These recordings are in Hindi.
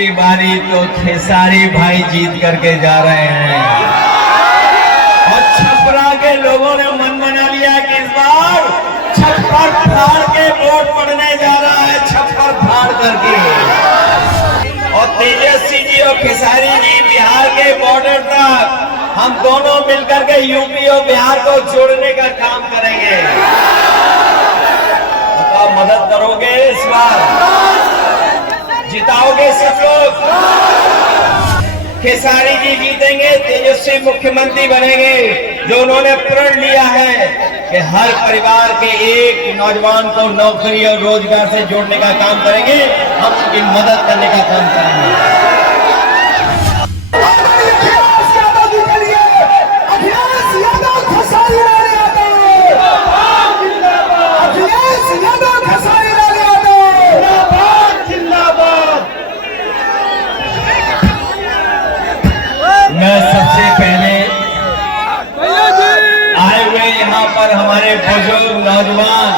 की बारी तो खेसारी भाई जीत करके जा रहे हैं और छपरा के लोगों ने मन बना लिया कि इस बार छप्पर फाड़ के वोट पड़ने जा रहा है, छप्पर फाड़ करके। और तेजस्वी जी और खेसारी जी बिहार के बॉर्डर तक हम दोनों मिलकर के यूपी और बिहार को जोड़ने का काम करेंगे। तो आप मदद करोगे, इस बार जिताओगे सब लोग। खेसारी जी जीतेंगे, तेजस्वी मुख्यमंत्री बनेंगे, जो उन्होंने प्रण लिया है कि हर परिवार के एक नौजवान को नौकरी और रोजगार से जोड़ने का काम करेंगे, हम उनकी मदद करने का काम करेंगे। मैं सबसे पहले आए हुए यहाँ पर हमारे बुजुर्ग नौजवान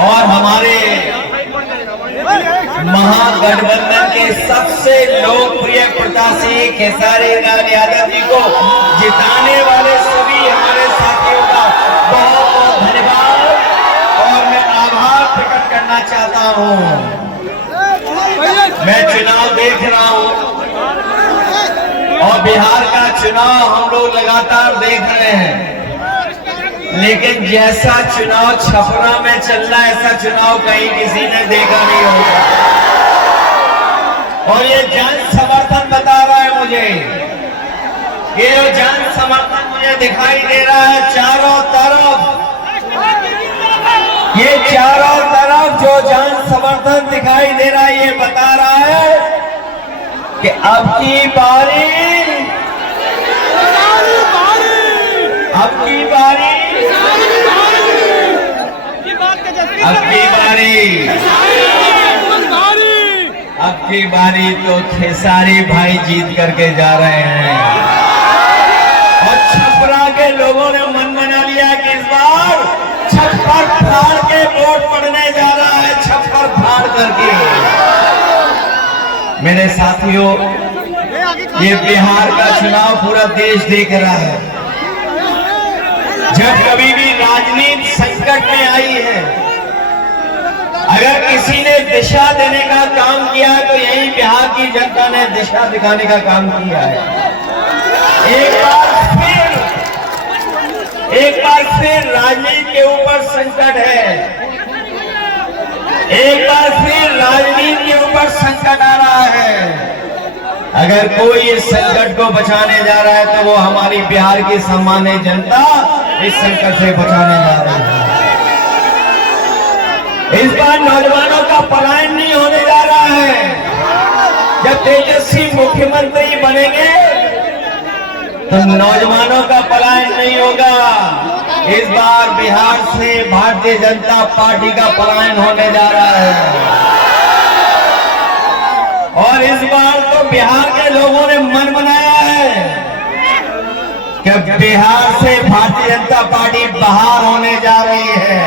और हमारे महागठबंधन के सबसे लोकप्रिय प्रत्याशी खेसारी लाल यादव जी को जिताने वाले सभी हमारे साथियों का बहुत बहुत धन्यवाद और मैं आभार प्रकट करना चाहता हूँ। मैं चुनाव देख रहा हूँ और बिहार का चुनाव हम लोग लगातार देख रहे हैं, लेकिन जैसा चुनाव छपरा में चल रहा है ऐसा चुनाव कहीं किसी ने देखा नहीं होगा। और ये जन समर्थन बता रहा है मुझे, ये जो जन समर्थन मुझे दिखाई दे रहा है चारों तरफ, ये चारों तरफ जो जन समर्थन दिखाई दे रहा है ये बता रहा है कि अब की बारी, अब की बारी, अब की बारी तो खेसारी भाई जीत करके जा रहे हैं और छपरा के लोगों ने मन बना लिया कि इस बार छप्पर फाड़ के वोट पड़ने जा रहा है, छप्पर फाड़ करके। मेरे साथियों, ये बिहार का चुनाव पूरा देश देख रहा है। जब कभी भी राजनीति संकट में आई है, अगर किसी ने दिशा देने का काम किया तो यही बिहार की जनता ने दिशा दिखाने का काम किया है। एक बार फिर राजनीति के ऊपर संकट है, एक बार फिर राजनीति के ऊपर संकट आ रहा है। अगर कोई इस संकट को बचाने जा रहा है तो वो हमारी बिहार की सामान्य जनता इस संकट से बचाने जा रही है। इस बार नौजवानों का पलायन नहीं होने जा रहा है। जब तेजस्वी मुख्यमंत्री बनेंगे तो नौजवानों का पलायन नहीं होगा। इस बार बिहार से भारतीय जनता पार्टी का पलायन होने जा रहा है और इस बार तो बिहार के लोगों ने मन बनाया है कि बिहार से भारतीय जनता पार्टी बाहर होने जा रही है।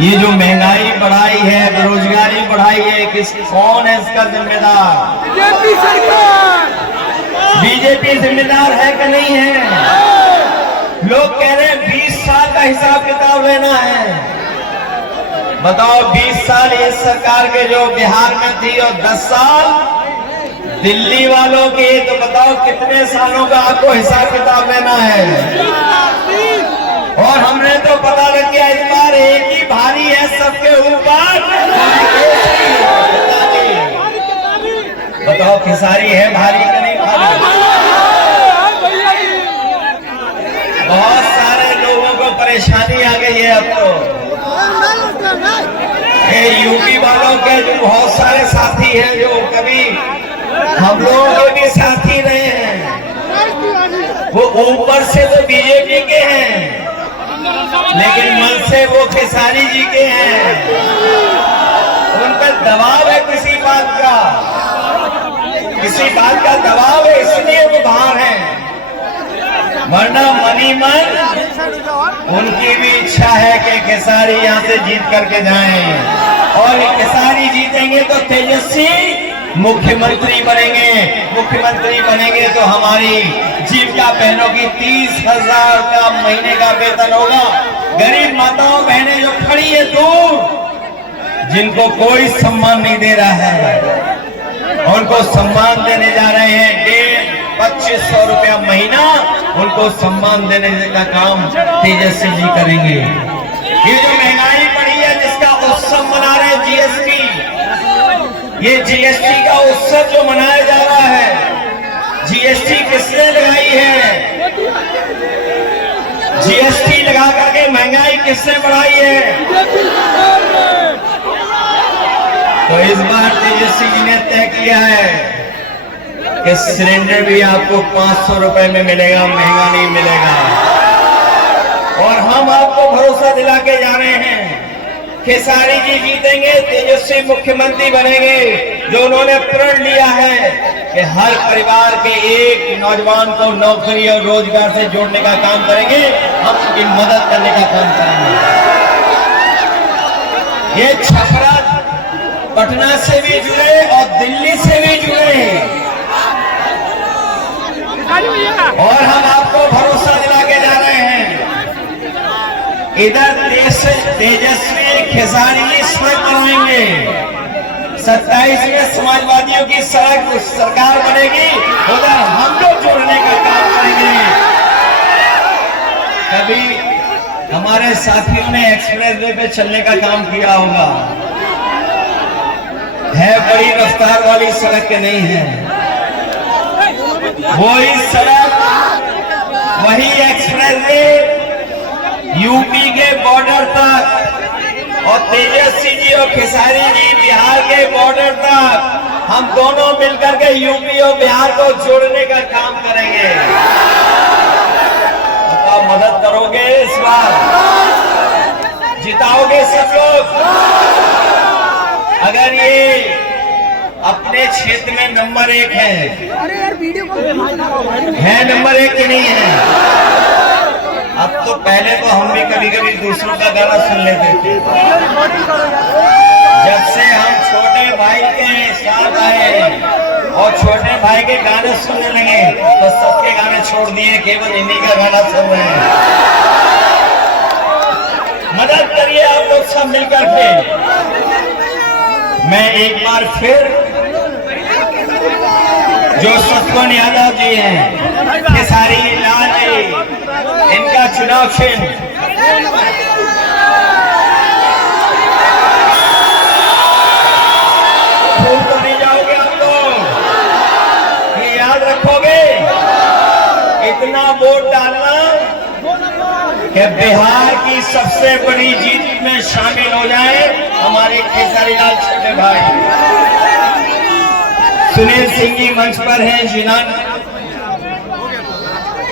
ये जो महंगाई बढ़ाई है, बेरोजगारी बढ़ाई है, कौन है इसका जिम्मेदार? बीजेपी सरकार। बीजेपी जिम्मेदार है कि नहीं है? लोग कह रहे हैं 20 साल का हिसाब किताब लेना है। बताओ 20 साल इस सरकार के जो बिहार में थी और 10 साल दिल्ली वालों के, तो बताओ कितने सालों का आपको हिसाब किताब लेना है। और हमने तो पता लग गया इस बार एक ही भारी है सबके ऊपर। बताओ खेसारी है भारी कि नहीं भारी? बहुत सारे लोगों को परेशानी आ गई है अब तो। ये यूपी वालों के जो बहुत सारे साथी हैं जो कभी हम लोगों के भी साथी रहे हैं, वो ऊपर से तो बीजेपी के हैं लेकिन मन से वो खेसारी जी के हैं। उन पर दबाव है किसी बात का दबाव है, इसलिए वो बाहर हैं। वरना मनी मन उनकी भी इच्छा है कि खेसारी यहाँ से जीत करके जाएं। और खेसारी जीतेंगे तो तेजस्वी मुख्यमंत्री बनेंगे। मुख्यमंत्री बनेंगे तो हमारी जीविका बहनों की 30,000 का महीने का वेतन होगा। गरीब माताओं बहनें जो खड़ी है दूर, जिनको कोई सम्मान नहीं दे रहा है, उनको सम्मान देने जा रहे हैं। 2500 रुपया महीना उनको सम्मान देने का काम तेजस्वी जी करेंगे। ये जो महंगाई बढ़ी है, जिसका उत्सव मना रहे जीएसटी, ये जीएसटी का उत्सव जो मनाया जा रहा है, जीएसटी किसने लगाई है? जीएसटी लगा करके महंगाई किसने बढ़ाई है? तो इस बार तेजस्वी जी ने तय किया है कि सिलेंडर भी आपको 500 रुपए में मिलेगा, महंगा नहीं मिलेगा। और हम आपको भरोसा दिला के जा रहे हैं, खेसारी जी जीतेंगे, तेजस्वी मुख्यमंत्री बनेंगे। जो उन्होंने प्रण लिया है कि हर परिवार के एक नौजवान को नौकरी और रोजगार से जोड़ने का काम करेंगे, हम उनकी मदद करने का काम करेंगे। ये छपरा पटना से भी जुड़े और दिल्ली से भी जुड़े, और हम आपको भरोसा दिला के जा रहे हैं, इधर तेजस्वी खेसारी सड़क बनवाएंगे, 27 में समाजवादियों की सड़क सरकार बनेगी, उधर हम लोग जोड़ने का काम करेंगे। कभी हमारे साथियों ने एक्सप्रेस वे पे चलने का काम किया होगा, है बड़ी रफ्तार वाली सड़क के नहीं है, वही सड़क, वही एक्सप्रेस वे यूपी के बॉर्डर तक, और तेजस्वी जी और खेसारी जी बिहार के बॉर्डर तक, हम दोनों मिलकर के यूपी और बिहार को जोड़ने का काम करेंगे। तो मदद करोगे इस बार? जिताओगे सब लोग? अगर ये अपने क्षेत्र में नंबर 1 है, अरे यार वीडियो है नंबर 1 की नहीं है? अब तो पहले तो हम भी कभी कभी दूसरों का गाना सुन लेते थे, जब से हम छोटे भाई के साथ आए और छोटे भाई के गाने सुनने लगे तो सबके गाने छोड़ दिए, केवल इन्हीं का गाना सुन रहे हैं। मदद करिए आप लोग सब मिलकर के। मैं एक बार फिर जो सत्यन यादव जी हैं, खेसारी लाल जी, इनका चुनाव चिन्ह भूल तो नहीं जाओगे आप लोग, ये याद रखोगे। इतना वोट डालना कि बिहार की सबसे बड़ी जीत में शामिल हो जाए हमारे खेसारी लाल छोटे भाई। सुनील सिंह जी मंच पर हैं, जिनान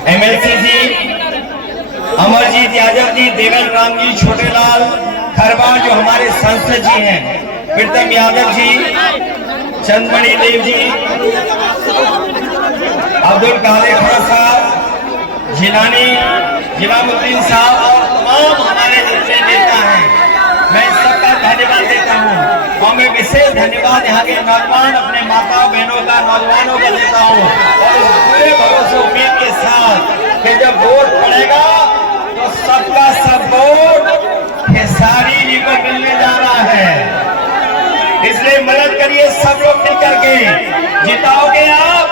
एमएलसी जी, अमरजीत यादव जी, देवेंद्र राम जी, छोटेलाल खरबा जो हमारे सांसद जी हैं, प्रीतम यादव जी, चंदमणि देव जी, अब्दुल कादिर खान साहब, जिलानी जिलामुद्दीन साहब और तमाम हमारे जितने नेता हैं, मैं सबका धन्यवाद देता हूँ। और मैं विशेष धन्यवाद यहाँ के नौजवान अपने माता बहनों का, नौजवानों का देता हूँ, और इस पूरे भरोसे उम्मीद के साथ कि जब वोट पड़ेगा तो सबका सब वोट खेसारी जी को मिलने जा रहा है। इसलिए मदद करिए सब लोग मिलकर के, जिताओगे आप।